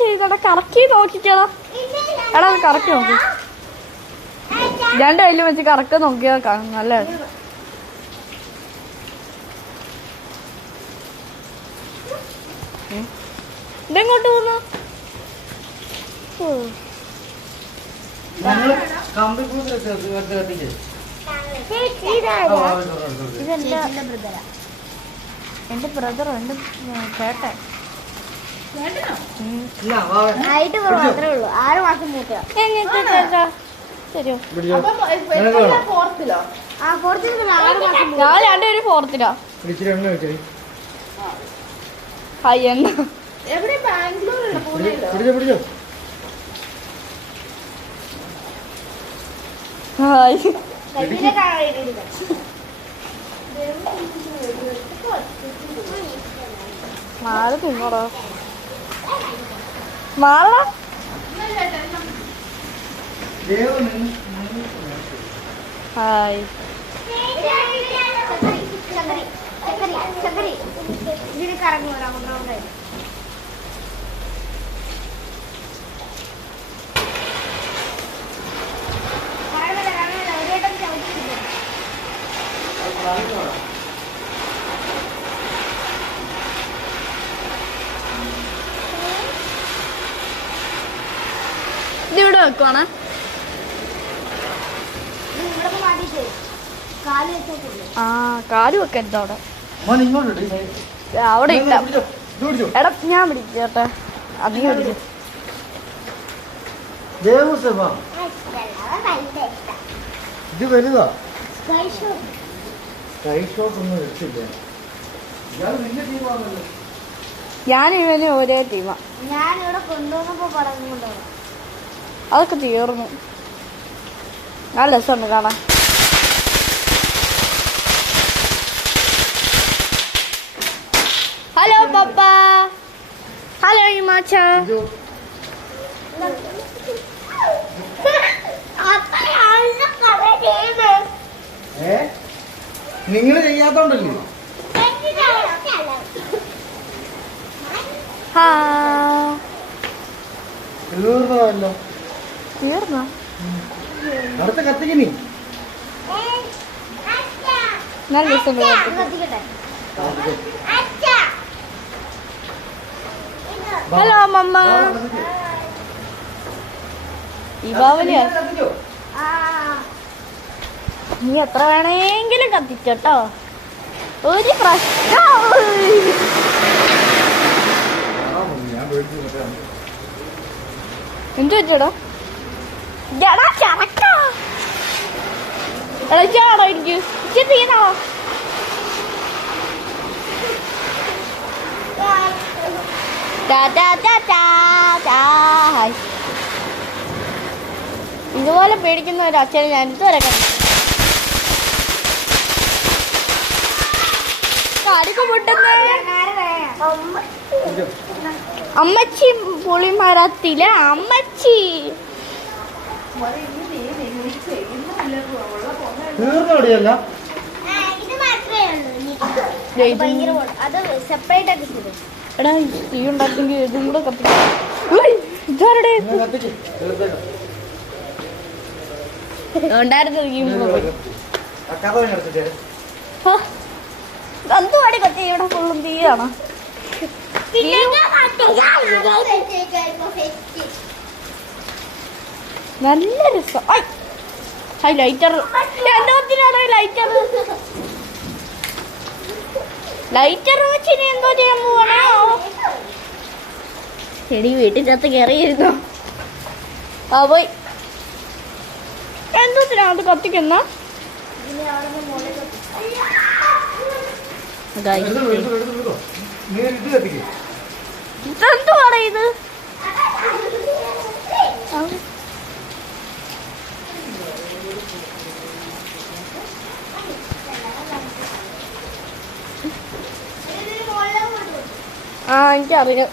ചെയ്തടാ, കറക്കി നോക്കിക്കടാ. എടാ അത് കറക്കി നോക്കി, രണ്ട് കയ്യിലും വെച്ച് കറക്കി നോക്കിയാ നല്ല. ഇതെങ്ങോട്ട് പോന്നു? എന്റെ ബ്രദറോ എന്റെ ചേട്ടൻ മാത്രമേ ഉള്ളൂ. 6 മാസം മൂത്ത. ശരിയോ? ഞാൻ രണ്ടുപേരും ഫോർത്തിലാ. എണ്ണ മാറി തിന്നോടോ, മാറടാ. ഹായ്. ഇതിവിടെ വെക്കുവാണ്. ആ കാല് വെക്കരുത് അവിടെ. അവിടെ ഇല്ല. എടാ ഞാൻ പിടിക്കട്ടെ, അധികം പിടിക്കും. ഇത് വലുതാ. ഞാൻ ഇവന് ഒരേ ടീമാ. ഞാനിവിടെ കൊണ്ടുവന്നപ്പോ പറഞ്ഞു അതൊക്കെ തീർന്നു. നല്ല രസമുണ്ട് കാണാൻ. ഹലോ പപ്പ. ഹലോ ഇമാച്ച. നിങ്ങൾ ചെയ്യാത്തോണ്ടല്ലേ? തീർന്നല്ലോ. തീർന്നോ? അടുത്ത കത്തിക്കിനി നല്ല രസം. ഹലോ മമ്മ. ദീപാവലിയാ. നീ എത്ര വേണമെങ്കിലും കത്തിച്ചോട്ടോ, ഒരു പ്രശ്നം. എന്ത് വെച്ചോടോ? ചടക്കാ ചാടോ എനിക്ക് തീനോ? ഇതുപോലെ പേടിക്കുന്ന ഒരു അച്ഛനെ ഞാൻ ഇതുവരെ കണ്ടു. അമ്മച്ചി പുളിമരത്തിലെ അമ്മച്ചി. എടാ തീ ഉണ്ടാക്കെങ്കിൽ ഇതും കൂടെ കത്തിക്കും. എന്തുവാടി കത്തി? ഇവിടെ ഫുള്ളും തീയാണ്. നല്ല രസം. ലൈറ്റർ ലൈറ്റർ ലൈറ്റർ വെച്ച് ഇനി എന്തോ ചെയ്യാൻ പോവാണോ? ചെടി വീട്ടിനകത്ത് കയറിയിരുന്നു. ആ പോയി. എന്തോത്തിനാണ് കത്തിക്കുന്ന? ഇതെന്തുവാണ് ഇത്? എനിക്കറിയാം.